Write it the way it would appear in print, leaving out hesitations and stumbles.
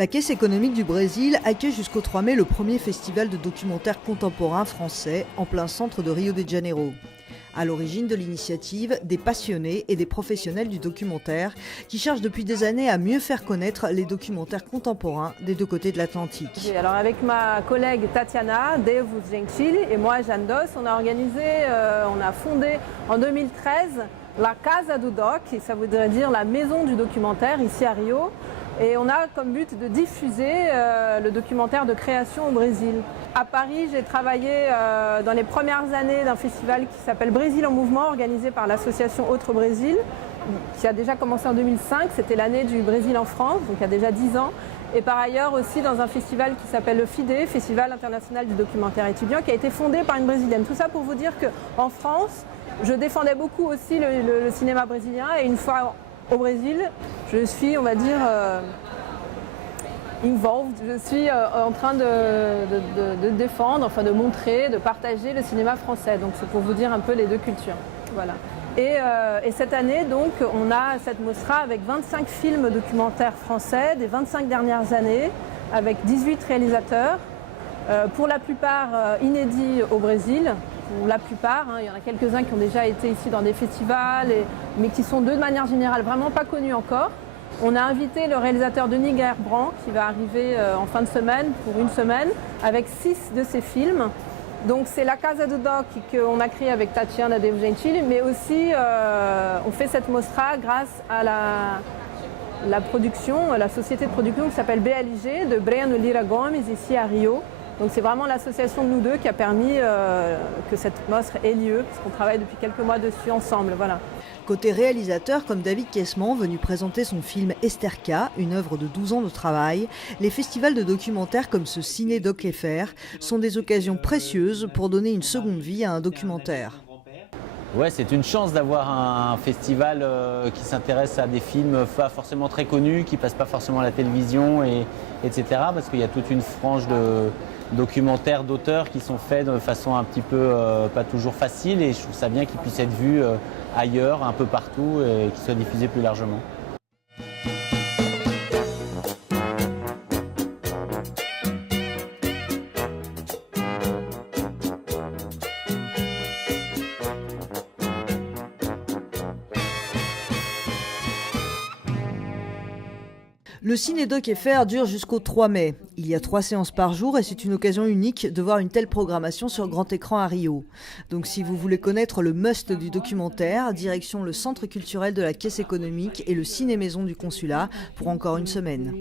La Caisse économique du Brésil accueille jusqu'au 3 mai le premier festival de documentaire contemporain français en plein centre de Rio de Janeiro. À l'origine de l'initiative, des passionnés et des professionnels du documentaire qui cherchent depuis des années à mieux faire connaître les documentaires contemporains des deux côtés de l'Atlantique. Alors avec ma collègue Tatiana Deus Gentili et moi Jeanne Doss, on a fondé en 2013 la Casa do Doc, ça voudrait dire la maison du documentaire ici à Rio. Et on a comme but de diffuser le documentaire de création au Brésil. À Paris, j'ai travaillé dans les premières années d'un festival qui s'appelle Brésil en mouvement, organisé par l'association Autre Brésil, qui a déjà commencé en 2005. C'était l'année du Brésil en France, donc il y a déjà 10 ans. Et par ailleurs aussi dans un festival qui s'appelle le FIDE, Festival international du documentaire étudiant, qui a été fondé par une Brésilienne. Tout ça pour vous dire qu'en France, je défendais beaucoup aussi le cinéma brésilien. Et une fois au Brésil, je suis, on va dire, involved. Je suis en train de défendre, enfin de montrer, de partager le cinéma français. Donc c'est pour vous dire un peu les deux cultures. Voilà. Et cette année, donc, on a cette mostra avec 25 films documentaires français des 25 dernières années, avec 18 réalisateurs, pour la plupart inédits au Brésil. Pour la plupart, il y en a quelques-uns qui ont déjà été ici dans des festivals, mais qui sont de manière générale vraiment pas connus encore. On a invité le réalisateur Denis Guerbrand qui va arriver en fin de semaine pour une semaine avec 6 de ses films. Donc c'est la Casa do Doc qu'on a créée avec Tatiana Deus Gentili, mais aussi on fait cette mostra grâce à la production, la société de production qui s'appelle BLG de Breno Lira Gomes ici à Rio. Donc c'est vraiment l'association de nous deux qui a permis que cette mostra ait lieu, parce qu'on travaille depuis quelques mois dessus ensemble. Voilà. Côté réalisateur, comme David Kessman, venu présenter son film Esterka, une œuvre de 12 ans de travail, les festivals de documentaires comme ce Ciné Doc FR sont des occasions précieuses pour donner une seconde vie à un documentaire. Ouais, c'est une chance d'avoir un festival qui s'intéresse à des films pas forcément très connus, qui ne passent pas forcément à la télévision, etc. Parce qu'il y a toute une frange de documentaires d'auteurs qui sont faits de façon un petit peu pas toujours facile, et je trouve ça bien qu'ils puissent être vus ailleurs, un peu partout, et qu'ils soient diffusés plus largement. Le Ciné-Doc FR dure jusqu'au 3 mai. Il y a 3 séances par jour et c'est une occasion unique de voir une telle programmation sur grand écran à Rio. Donc si vous voulez connaître le must du documentaire, direction le centre culturel de la Caisse économique et le ciné-maison du consulat pour encore une semaine.